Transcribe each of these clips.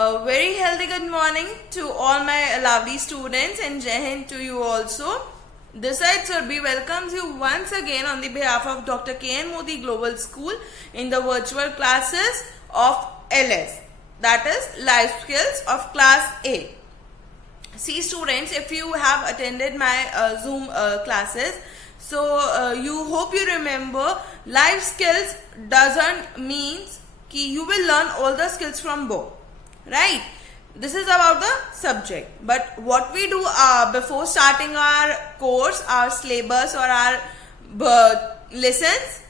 A very healthy good morning to all my lovely students and Jai Hind to you also. This side Surbhi welcomes you once again on the behalf of Dr. K.N. Modi Global School in the virtual classes of LS, that is Life Skills of Class A. See students, if you have attended my Zoom classes, so you hope you remember life skills doesn't means कि you will learn all the skills from book. Right, this is about the subject, but what we do before starting our course, our syllabus or our lessons,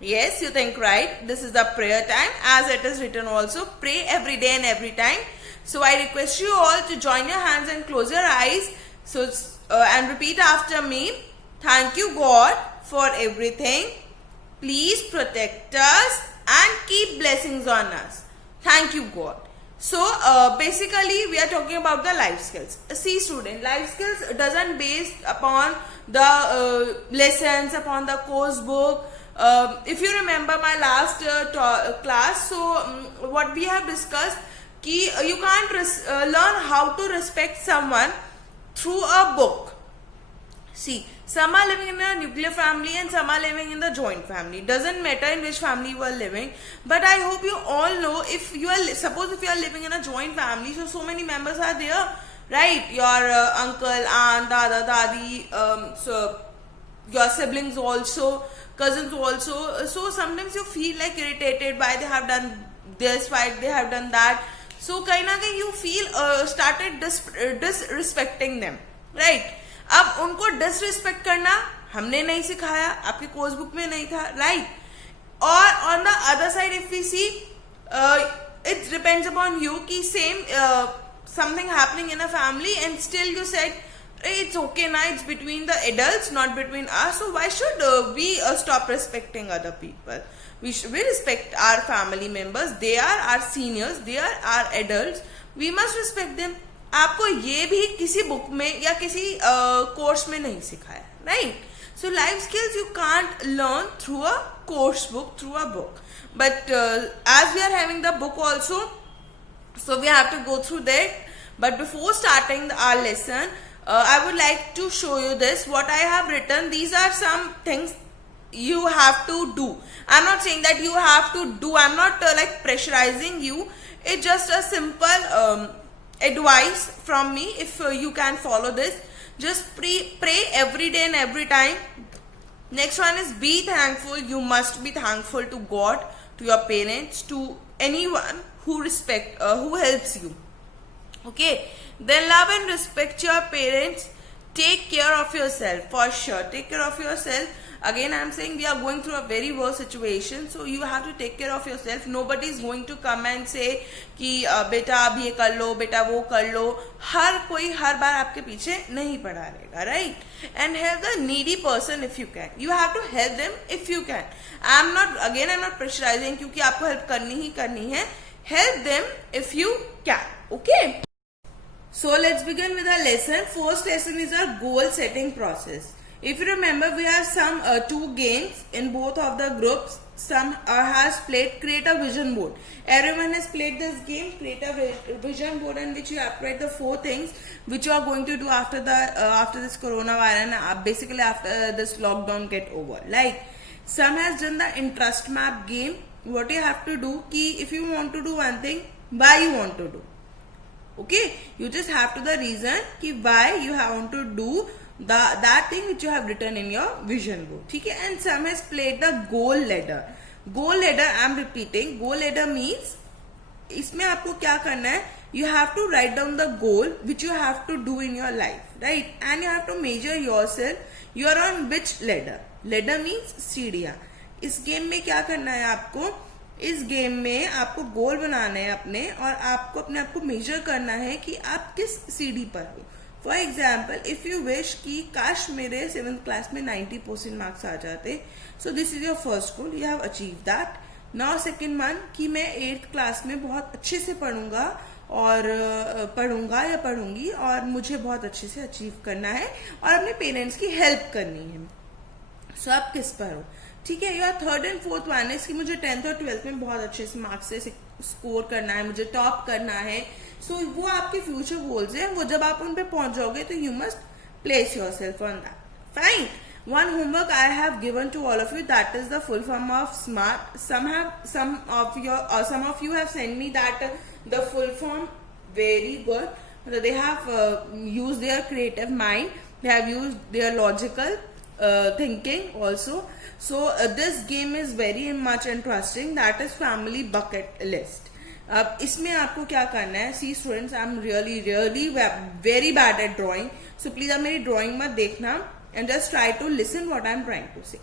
yes, you think right, this is the prayer time, as it is written also, pray every day and every time. So I request you all to join your hands and close your eyes, so and repeat after me. Thank you God for everything, please protect us and keep blessings on us. Thank you God. So basically we are talking about the life skills. See student, life skills doesn't based upon the lessons, upon the course book. If you remember my last class, so what we have discussed, ki you can't learn how to respect someone through a book. See, some are living in a nuclear family and some are living in the joint family. Doesn't matter in which family you are living. But I hope you all know, if you are, suppose if you are living in a joint family, so many members are there, right? Your uncle, aunt, dada, dadi, so your siblings also, cousins also. So sometimes you feel like irritated why they have done this, why they have done that. So kahin na kahin you feel started disrespecting them, right? अब उनको disrespect करना हमने नहीं सिखाया, आपके course book में नहीं था, राइट? और on the other side if we see, it depends upon you कि same something happening in a family and still you said it's okay ना, it's between the adults not between us, so why should we stop respecting other people? We respect our family members, they are our seniors, they are our adults, we must respect them. आपको ये भी किसी book में या किसी course में नहीं सिखाया, right? So life skills you can't learn through a course book, through a book, but as we are having the book also, so we have to go through that. But before starting our lesson, I would like to show you this, what I have written. These are some things you have to do. I'm not saying that you have to do, I'm not like pressurizing you, it's just a simple advice from me. If you can follow this, just pray every day and every time. Next one is be thankful. You must be thankful to God, to your parents, to anyone who who helps you. Okay, then love and respect your parents. Take care of yourself, for sure, take care of yourself. Again I am saying we are going through a very worse situation, so you have to take care of yourself. Nobody is going to come and say कि बेटा अब ये कर लो, बेटा वो कर लो. हर कोई हर बार आपके पीछे नहीं पड़ा रहेगा, right? And help the needy person if you can. You have to help them if you can. I'm not pressurizing, क्योंकि आपको help करनी ही करनी है. Help them if you can. Okay? So let's begin with our lesson. First lesson is our goal setting process. If you remember, we have some two games in both of the groups. Some has played create a vision board. Everyone has played this game, create a vision board, in which you have to write the 4 things which you are going to do after this coronavirus, basically after this lockdown get over. Like some has done the interest map game. What you have to do, ki if you want to do one thing, why you want to do. Okay, you just have to the reason ki why you want to do that thing which you have written in your vision book. Okay, and some has played the goal ladder. Goal ladder, I am repeating, goal ladder means इसमें आपको क्या करना है, you have to write down the goal which you have to do in your life, right? And you have to measure yourself, you are on which ladder. Ladder means सीढ़ियाँ. इस game में क्या करना है आपको, इस गेम में आपको गोल बनाना है अपने, और आपको अपने आप को मेजर करना है कि आप किस सीढ़ी पर हो. For example, if you wish कि काश मेरे 7th क्लास में 90% मार्क्स आ जाते, so this is your first goal, you have achieve that. Now second one, कि मैं 8th क्लास में बहुत अच्छे से पढ़ूंगा और पढ़ूंगी और मुझे बहुत अच्छे से अचीव करना है और अपने पेरेंट्स की हेल्प करनी है. सो आप किस पर हो, ठीक है. Your 3rd and 4th one is कि मुझे 10th और 12th में बहुत अच्छे से मार्क्स से स्कोर करना है, मुझे टॉप करना है. सो वो आपके फ्यूचर गोल्स हैं. वो जब आप उन पे पहुंच जाओगे तो you must place yourself on that. Fine. One homework I have given to all of you, that is the full form of SMART. Some of you have sent me that the full form. Very good. So they have used their creative mind. They have used their logical thinking also. So this game is very much interesting. That is family bucket list. अब इसमें आपको क्या करना है. See students, I am really very bad at drawing, so please आप मेरी drawing मत देखना and just try to listen what I am trying to say.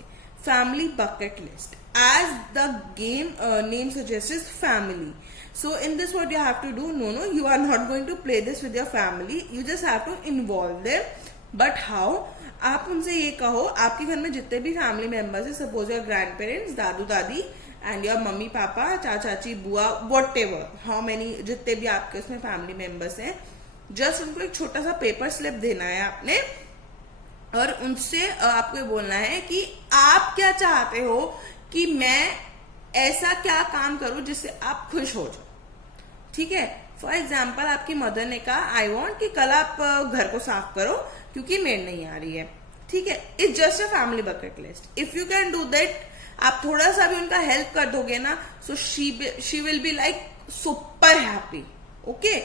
Family bucket list, as the game name suggests, is family. So in this what you have to do, no, you are not going to play this with your family, you just have to involve them. But how? आप उनसे ये कहो, आपके घर में जितने भी family members है, सपोज योर ग्रैंड पेरेंट्स, दादू दादी एंड योर मम्मी पापा, चाची बुआ, वॉट एवर, हाउ मेनी, जितने भी आपके उसमें फैमिली मेंबर्स हैं, जस्ट उनको एक छोटा सा पेपर स्लिप देना है आपने और उनसे आपको ये बोलना है कि आप क्या चाहते हो कि मैं ऐसा क्या काम करूं जिससे आप खुश हो जाओ. ठीक है. फॉर एग्जाम्पल, आपकी मदर ने कहा आई वॉन्ट कि कल आप घर को साफ करो क्योंकि मेड नहीं आ रही है. ठीक है. It's just a family bucket list. If you can do that, आप थोड़ा सा भी उनका हेल्प कर दोगे ना, so she will be like super happy. Okay.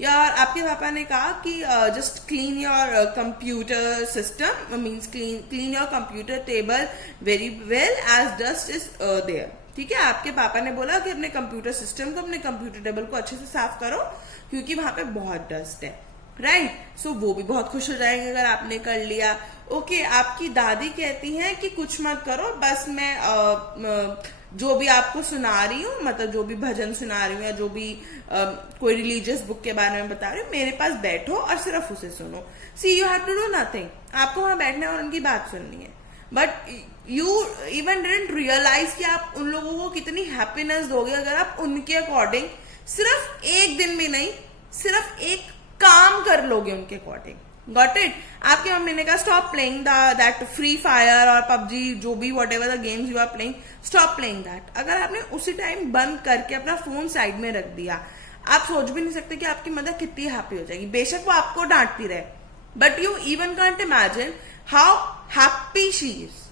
या आपके पापा ने कहा कि just clean your computer system, means clean your computer table very well as dust is there. ठीक है. आपके पापा ने बोला कि अपने कंप्यूटर सिस्टम को, अपने कंप्यूटर टेबल को अच्छे से साफ करो क्योंकि वहां पे बहुत डस्ट है. राइट. सो वो भी बहुत खुश हो जाएंगे अगर आपने कर लिया. ओके. आपकी दादी कहती हैं कि कुछ मत करो, बस मैं जो भी आपको सुना रही हूँ, मतलब जो भी भजन सुना रही हूँ या जो भी कोई रिलीजियस बुक के बारे में बता रही हूँ, मेरे पास बैठो और सिर्फ उसे सुनो. See you have to do nothing. आपको वहां बैठना है और उनकी बात सुननी है. But you even didn't realise कि आप उन लोगों को कितनी हैप्पीनेस दोगे अगर आप उनके अकॉर्डिंग सिर्फ एक दिन भी नहीं, सिर्फ एक काम कर लोगे उनके अकॉर्डिंग. Got it. आपकी मम्मी ने कहा stop playing that Free Fire और पबजी, जो भी whatever the games you are playing, stop playing that. अगर आपने उसी टाइम बंद करके अपना फोन साइड में रख दिया, आप सोच भी नहीं सकते कि आपकी मदर कितनी हैप्पी हो जाएगी. बेशक वो आपको डांटती रहे, but you even can't imagine how happy she is.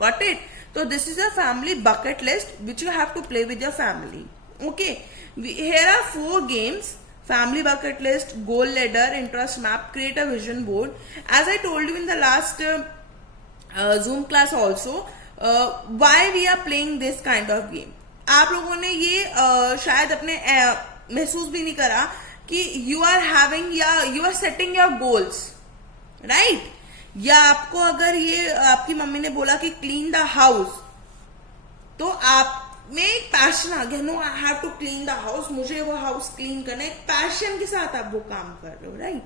Got it. तो this is a family bucket list which you have to play with your family. Okay. Here are 4 games: family bucket list, goal ladder, interest map, create a vision board. As I told you in the last Zoom class also, why we are playing this kind of game. आप लोगों ने ये शायद अपने महसूस भी नहीं करा कि you are having या you are setting your goals, right? या आपको अगर ये आपकी मम्मी ने बोला कि clean the house, तो आप में एक पैशन आ गया, no I have to clean the house, मुझे वो हाउस क्लीन करना है. एक पैशन के साथ आप वो काम कर रहे हो. राइट.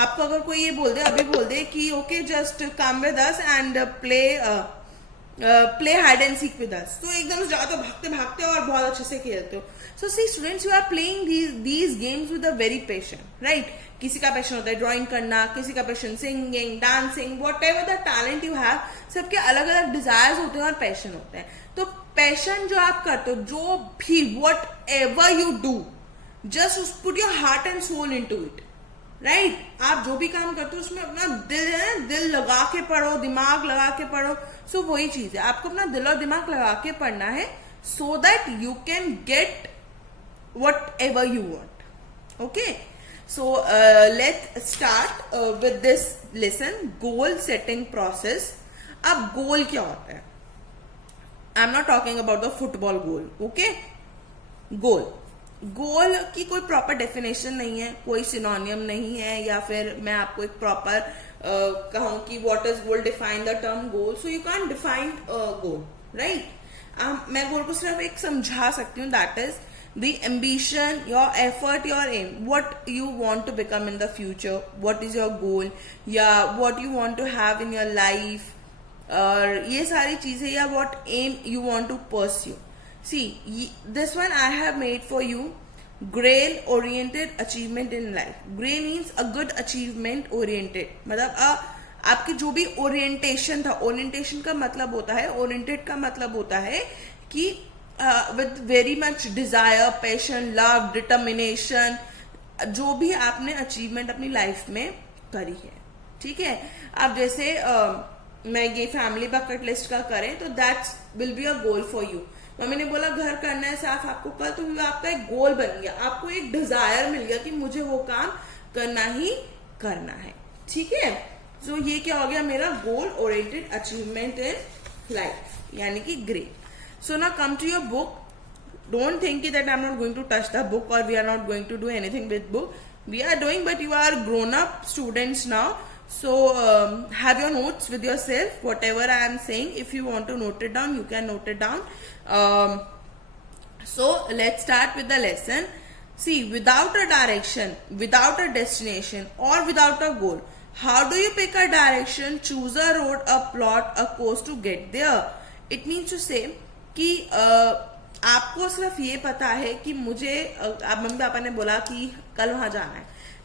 आपको अगर कोई ये बोल दे, अभी बोल दे कि okay just come with us and play hide and seek with us, तो एकदम से जाते हो, भागते भागते और बहुत अच्छे से खेलते हो. So see students, you are playing these games with a very passion. Right. किसी का पैशन होता है ड्राइंग करना, किसी का passion singing, dancing, whatever the talent you have, सबके अलग अलग डिजायर्स होते हैं और पैशन होते हैं. तो पैशन जो आप करते हो, जो भी whatever you do, just put your heart and soul into it. Right. आप जो भी काम करते हो उसमें अपना दिल है, दिल लगा के पढ़ो, दिमाग लगा के पढ़ो. सो वही चीज है, आपको अपना दिल और दिमाग लगा के पढ़ना है so that you can get what ever you want. Okay. So let's start with this lesson, goal setting process. अब goal क्या होता है? I'm not talking about the football goal. Okay? गोल की कोई प्रॉपर डेफिनेशन नहीं है, कोई सिनोनियम नहीं है, या फिर मैं आपको एक प्रॉपर कहूं कि what is goal, define the term goal. So you can define goal. Right. मैं गोल को सिर्फ एक समझा सकती हूँ, that is the ambition, your effort, your aim, what you want to become in the future, what is your goal, या what you want to have in your life, और ये सारी चीजें, या what aim you want to pursue. See, this one I have made for you, goal oriented achievement in life. GRAY means a good achievement oriented, मतलब आपकी जो भी orientation था, ओरिएंटेशन का मतलब होता है, ओरिएंटेड का मतलब होता है कि with very much desire, passion, love, determination, जो भी आपने अचीवमेंट अपनी लाइफ में करी है, ठीक है। अब जैसे मैं ये फैमिली बकेट लिस्ट का करें तो that will be a goal for you. Mummy ने बोला घर करना है साफ आपको कल, तो वो आपका एक गोल बन गया, आपको एक डिजायर मिल गया कि मुझे वो काम करना ही करना है, ठीक है। तो ये क्या हो गया, मेरा goal oriented achievement in life, यानी कि great. So now come to your book. Don't think that I'm not going to touch the book or we are not going to do anything with book. We are doing, but you are grown up students now. So have your notes with yourself. Whatever I am saying, if you want to note it down, you can note it down. So let's start with the lesson. See, without a direction, without a destination, or without a goal, how do you pick a direction, choose a road, a plot, a course to get there? It means to say कि आपको सिर्फ ये पता है कि मुझे, आप mummy papa ने बोला कि कल वहां जाना है,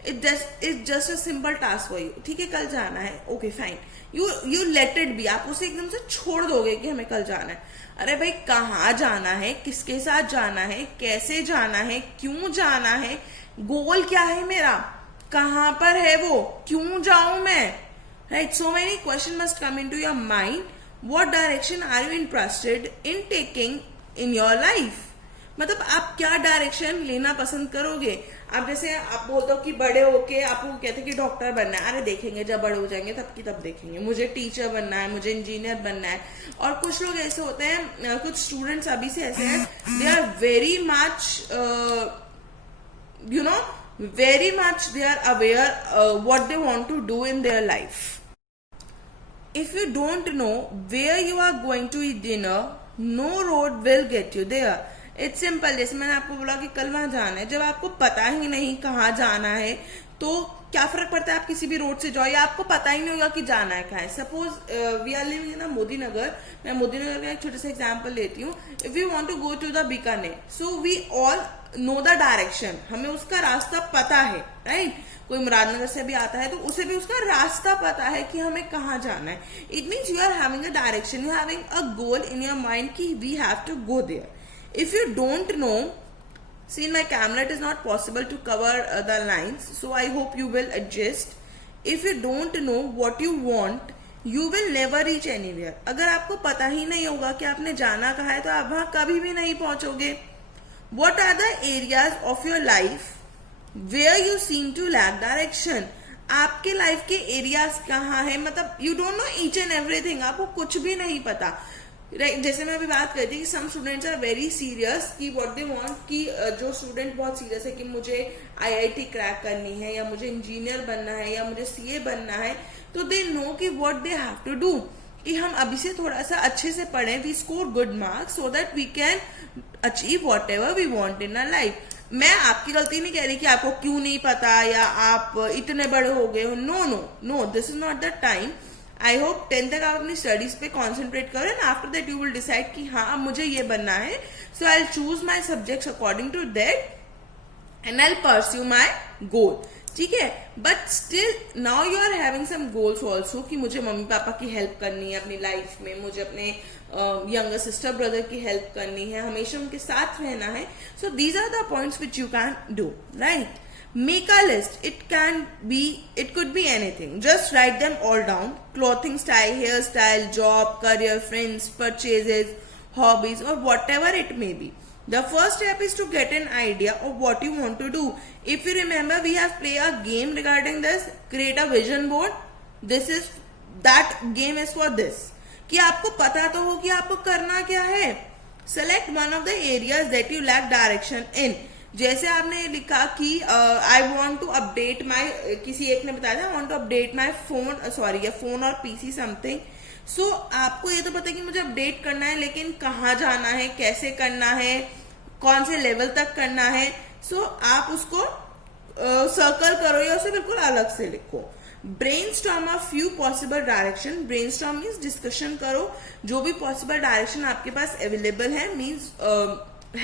it just a simple task for you, ठीक है, कल जाना है, okay fine, you let it be, आप उसे एकदम से छोड़ दोगे कि हमें कल जाना है। अरे भाई कहाँ जाना है, किसके साथ जाना है, कैसे जाना है, क्यों जाना है, गोल क्या है मेरा, कहाँ पर है वो, क्यों जाऊं मैं, right. So many question must come into your mind. What direction are you interested in taking in your life? मतलब आप क्या डायरेक्शन लेना पसंद करोगे। आप जैसे आप बोलते हो कि बड़े होके आपको कहते हैं कि डॉक्टर बनना है, अरे देखेंगे जब बड़े हो जाएंगे तब की तब देखेंगे, मुझे टीचर बनना है, मुझे इंजीनियर बनना है। और कुछ लोग ऐसे होते हैं, कुछ स्टूडेंट्स अभी से ऐसे हैं, they are very much you know very much they are aware what they want to do in their life. If you don't know where you are going to eat dinner, no road will get you there. It's simple. जैसे मैंने आपको बोला कि कल वहां जाना है, जब आपको पता ही नहीं कहाँ जाना है तो क्या फर्क पड़ता है आप किसी भी रोड से जाओ, या आपको पता ही नहीं होगा कि जाना है कहाँ है। Suppose we are living in Modi Nagar, मैं मोदी नगर का एक छोटा सा एग्जाम्पल लेती हूँ। If we want to go to the Bikaner, so we all know the direction, हमें उसका रास्ता पता है, राइट। कोई मुरादनगर से भी आता है तो उसे भी उसका रास्ता पता है कि हमें कहाँ जाना है। It means you are having a direction, you having a goal in your mind कि we have to go there. If you don't know, see in my camera it is not possible to cover the lines, so I hope you will adjust. If you don't know what you want, you will never reach anywhere. अगर आपको पता ही नहीं होगा कि आपने जाना कहाँ है तो आप वहां कभी भी नहीं पहुंचोगे। What are the areas of your life where you seem to lack direction? आपके लाइफ के एरियाज कहाँ है, मतलब you don't know each and everything, आपको कुछ भी नहीं पता। जैसे मैं अभी बात करती कि some students are very serious कि व्हाट दे वांट, कि जो स्टूडेंट बहुत सीरियस है कि मुझे आईआईटी क्रैक करनी है, या मुझे इंजीनियर बनना है, या मुझे सीए बनना है, तो दे नो कि what they have to do, कि हम अभी से थोड़ा सा अच्छे से पढ़ें, we score good marks so that we can achieve whatever we want in our life. मैं आपकी गलती नहीं कह रही कि आपको क्यों नहीं पता या आप इतने बड़े हो गए हो, no no no, this is not the time. I hope 10th तक आप अपनी स्टडीज पे कॉन्सेंट्रेट करें and after that you will decide कि हाँ अब मुझे ये बनना है, so I will choose my subjects according to that and I will pursue my goal, ठीक है। But still now you are having some goals also कि मुझे मम्मी पापा की हेल्प करनी है अपनी लाइफ में, मुझे अपने यंगर सिस्टर ब्रदर की हेल्प करनी है, हमेशा उनके साथ रहना है। So these are the points which you can do, right. Make a list. It could be anything. Just write them all down. Clothing style, hairstyle, job, career, friends, purchases, hobbies, or whatever it may be. The first step is to get an idea of what you want to do. If you remember, we have played a game regarding this. Create a vision board. That game is for this. कि आपको पता तो हो कि आपको करना क्या है. Select one of the areas that you lack direction in. जैसे आपने लिखा कि I want to update my, किसी एक ने बताया था I want to update my phone और पीसी समथिंग। सो आपको ये तो पता है कि मुझे अपडेट करना है, लेकिन कहाँ जाना है, कैसे करना है, कौन से लेवल तक करना है। सो आप उसको सर्कल करो या उसे बिल्कुल अलग से लिखो। Brainstorm a few possible direction. Brainstorm means discussion करो जो भी पॉसिबल डायरेक्शन आपके पास अवेलेबल है, मीन्स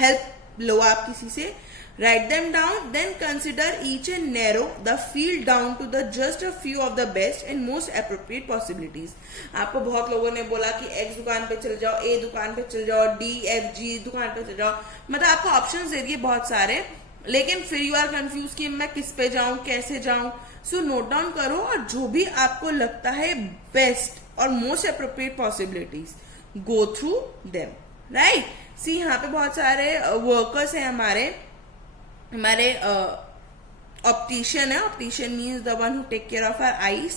हेल्प लो आप किसी से। Write them down, then consider each and narrow the field down to the just a few of the best and most appropriate possibilities. आपको बहुत लोगों ने बोला कि X दुकान पे चल जाओ, A दुकान पे चल जाओ, D, F, G दुकान पे चल जाओ, मतलब आपको ऑप्शंस दे दिए बहुत सारे, लेकिन फिर यू आर कंफ्यूज कि मैं किस पे जाऊं, कैसे जाऊं. सो नोट डाउन करो और जो भी आपको लगता है बेस्ट और most appropriate possibilities go through them. Right. See यहाँ पे बहुत सारे वर्कर्स हैं हमारे ऑप्टिशियन है. Optician means the one who take care of our eyes.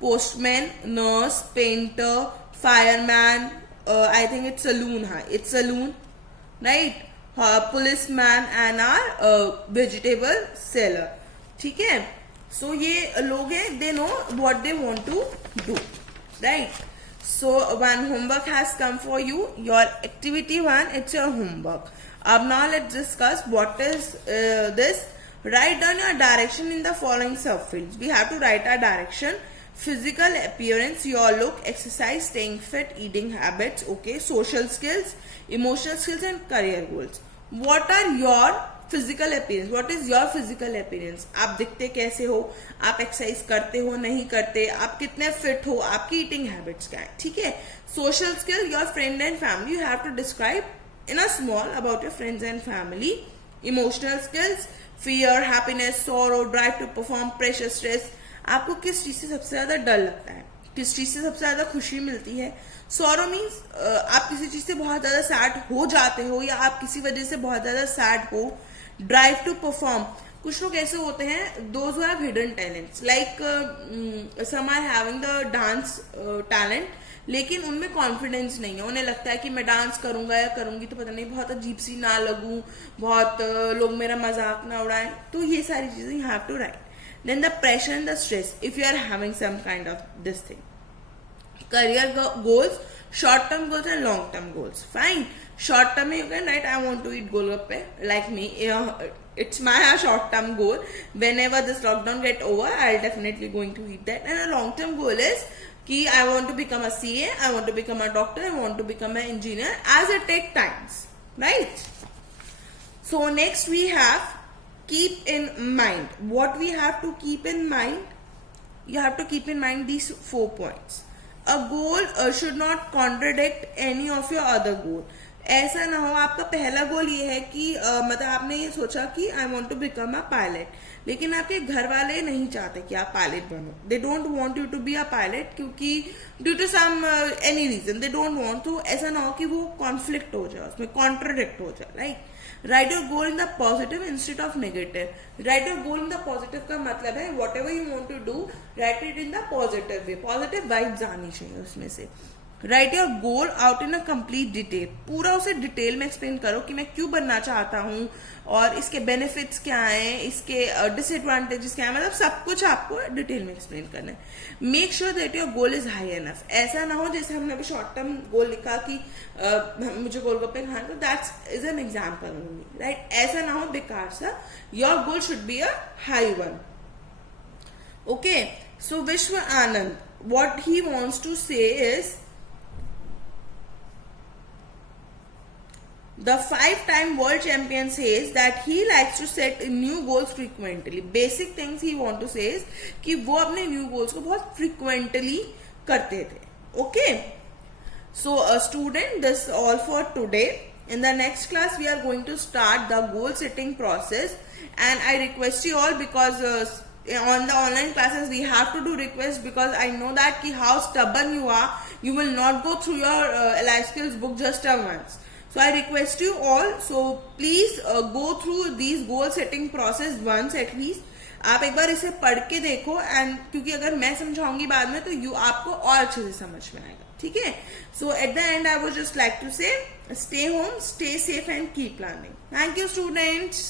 Postman, nurse, painter, fireman, I think it's saloon. हाँ, it's saloon. Right. Policeman and our vegetable seller. ठीक है. सो ये लोग हैं, they know what they want to do. Right. So one homework has come for you. Your activity 1, it's your homework. Now let's discuss what is this. Write down your direction in the following subfields. We have to write our direction: physical appearance, your look, exercise, staying fit, eating habits, okay, social skills, emotional skills and career goals. What are your physical appearance? What is your physical appearance? आप दिखते कैसे हो, आप exercise करते हो नहीं करते, आप कितने फिट हो, आपकी ईटिंग हैबिट्स क्या है. ठीक है. Social skill, your friend and family, you have to describe in a small about your friends and family. Emotional skills, fear, happiness, sorrow, drive to perform, pressure, stress. आपको किस चीज से सबसे ज्यादा डर लगता है, किस चीज से सबसे ज्यादा खुशी मिलती है. सॉरो मीन्स आप किसी चीज से बहुत ज्यादा सैड हो जाते हो या आप किसी वजह से बहुत ज्यादा सैड हो. ड्राइव टू परफॉर्म, कुछ लोग ऐसे होते हैं, those who have hidden talents, like some are having the dance talent, लेकिन उनमें कॉन्फिडेंस नहीं है. उन्हें लगता है कि मैं डांस करूंगा या करूंगी तो पता नहीं बहुत अजीब सी ना लगूं, बहुत लोग मेरा मजाक ना उड़ाएं. तो ये सारी चीजें you have to write. Then the pressure and the stress, if you are having some kind of this thing. Career goals, short term goals and long term goals. Fine. Short term you can write I want to eat golgappe, like me. It's my short term goal. Whenever this lockdown get over, I'll definitely going to eat that. And a long term goal is कि I want to become a CA, I want to become a doctor, I want to become an engineer, as it take times. Right? So next we have keep in mind. What we have to keep in mind? You have to keep in mind these 4 points. A goal should not contradict any of your other goal. ऐसा ना हो आपका पहला गोल ये है कि मतलब आपने ये सोचा कि I want to become a pilot, लेकिन आपके घर वाले नहीं चाहते कि आप पायलट बनो. They don't want you to be a pilot क्योंकि due to some any reason they don't want. तो ऐसा ना हो कि वो कॉन्फ्लिक्ट हो जाए, उसमें कॉन्ट्राडिक्ट हो जाए. Right. Write your goal in the positive instead of negative. Write your goal in the positive का मतलब है whatever you want to do, write it in the positive way. Positive vibes आनी चाहिए उसमें से. Write your goal out in a complete detail. पूरा उसे detail में एक्सप्लेन करो कि मैं क्यों बनना चाहता हूँ और इसके बेनिफिट्स क्या हैं, इसके डिसएडवांटेजेस क्या हैं, मतलब सब कुछ आपको डिटेल में एक्सप्लेन करना है. Make sure that your goal is high enough. ऐसा ना हो जैसे हमने अभी शॉर्ट टर्म गोल लिखा कि मुझे गोलगप्पे खाना, तो that's is an example only. Right. ऐसा ना हो बेकार सा. Your goal should be a high one. Okay. So Vishwa Anand, what he wants to say is the 5-time world champion says that he likes to set new goals frequently. Basic things he want to say is कि वो अपने new goals को बहुत frequently करते थे. Okay. So student, this all for today. In the next class we are going to start the goal setting process, and I request you all, because on the online classes we have to do request, because I know that ki how stubborn you are, you will not go through your life skills book just once. So I request you all, so please go through these goal setting process once at least. आप एक बार इसे पढ़ के देखो, and क्योंकि अगर मैं समझाऊंगी बाद में तो आपको और अच्छे से समझ में आएगा. ठीक है. So at the end I would just like to say stay home, stay safe and keep learning. Thank you students.